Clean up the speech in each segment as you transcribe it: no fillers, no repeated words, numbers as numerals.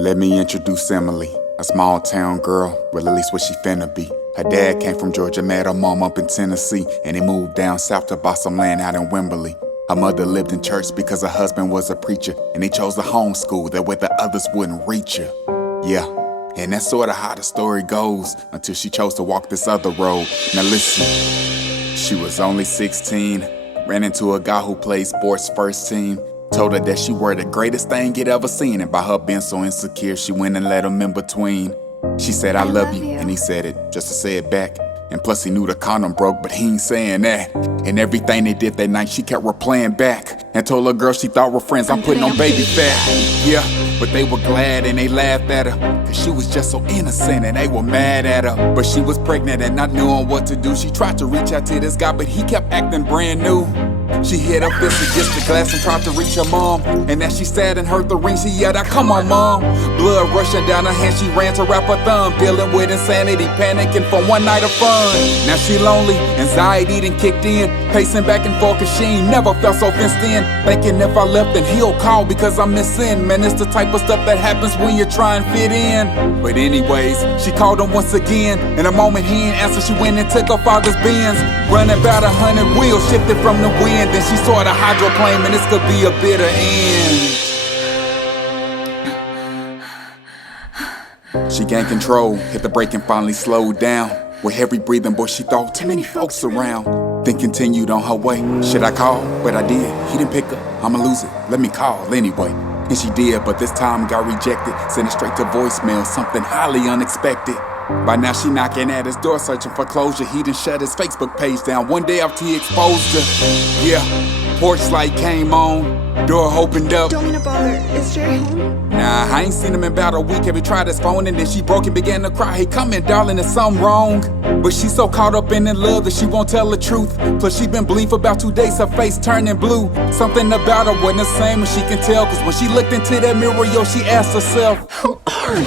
Let me introduce Emily, a small town girl, well at least what she finna be. Her dad came from Georgia, met her mom up in Tennessee, and he moved down south to buy some land out in Wimberley. Her mother lived in church because her husband was a preacher, and he chose to homeschool, that way the others wouldn't reach her. Yeah, and that's sorta how the story goes, until she chose to walk this other road. Now listen, she was only 16, ran into a guy who played sports first team. Told her that she were the greatest thing he'd ever seen, and by her being so insecure, she went and let him in between. She said, I love you, and he said it just to say it back. And plus he knew the condom broke, but he ain't saying that. And everything they did that night, she kept replaying back, and told her girl she thought were friends, I'm putting on baby fat. Yeah, but they were glad and they laughed at her, cause she was just so innocent and they were mad at her. But she was pregnant and not knowing what to do. She tried to reach out to this guy, but he kept acting brand new. She hit her fist against the glass and tried to reach her mom, and as she sat and heard the ring, she yelled out, come on mom. Blood rushing down her hand, she ran to wrap her thumb, dealing with insanity, panicking from one night of fun. Now she lonely, anxiety done kicked in, pacing back and forth cause she ain't never felt so fenced in, thinking if I left then he'll call because I'm missing. Man, it's the type of stuff that happens when you're trying to fit in. But anyways, she called him once again. In a moment he ain't answer, she went and took her father's Benz, running about 100 wheels, shifted from the wind. Then she saw the hydroplane, and this could be a bitter end. She gained control, hit the brake and finally slowed down. With heavy breathing, boy, she thought, too many folks around. Then continued on her way. Should I call? But I did. He didn't pick up. I'ma lose it. Let me call anyway. And she did, but this time got rejected. Sent it straight to voicemail, something highly unexpected. By now she knocking at his door searching for closure. He done shut his Facebook page down one day after he exposed her. Yeah, porch light came on, door opened up. Don't mean to bother, is Jerry home? Nah, I ain't seen him in about a week. Have he tried his phone? And then she broke and began to cry. Hey, come in, darling, there's something wrong. But she's so caught up in love that she won't tell the truth. Plus she been bleeding for about 2 days, her face turning blue. Something about her wasn't the same, and she can tell, cause when she looked into that mirror, yo, she asked herself, who are you?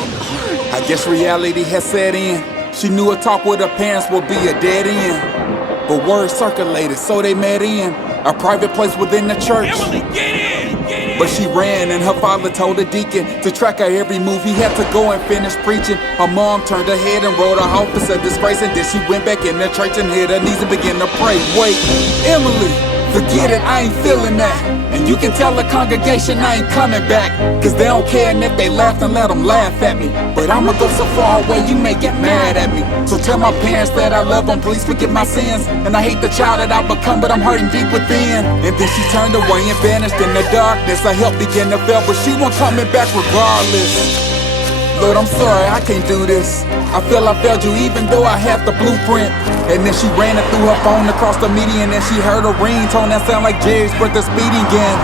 I guess reality has set in. She knew a talk with her parents would be a dead end, but word circulated, so they met in a private place within the church. Emily, get in! But she ran, and her father told the deacon to track her every move. He had to go and finish preaching. Her mom turned her head and wrote her off as a disgrace, and then she went back in the church and hit her knees and began to pray. Wait, Emily, forget it, I ain't feeling that. And you can tell the congregation I ain't coming back, cause they don't care, and if they laugh, then let them laugh at me. But I'ma go so far away, you may get mad at me. So tell my parents that I love them, please forgive my sins. And I hate the child that I've become, but I'm hurting deep within. And then she turned away and vanished in the darkness. Her help began to fail, but she won't coming back regardless. Lord, I'm sorry, I can't do this. I feel I failed you even though I had the blueprint. And then she ran it through her phone across the median, and she heard a ringtone that sound like Jerry's birthday speeding again.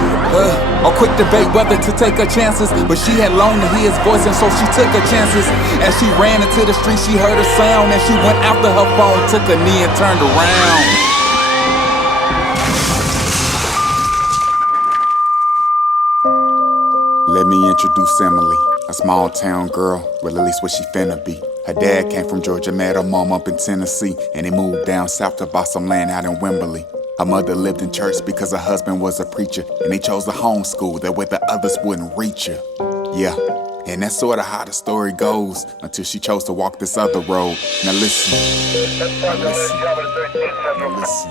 A quick debate whether to take her chances, but she had longed to hear his voice, and so she took her chances. As she ran into the street, she heard a sound, and she went after her phone, took a knee and turned around. Let me introduce Emily, a small town girl, well at least what she finna be. Her dad came from Georgia, met her mom up in Tennessee, and he moved down south to buy some land out in Wimberley. Her mother lived in church because her husband was a preacher, and he chose to homeschool, that way the others wouldn't reach her. Yeah, and that's sorta how the story goes, until she chose to walk this other road. Now listen, now listen, now listen,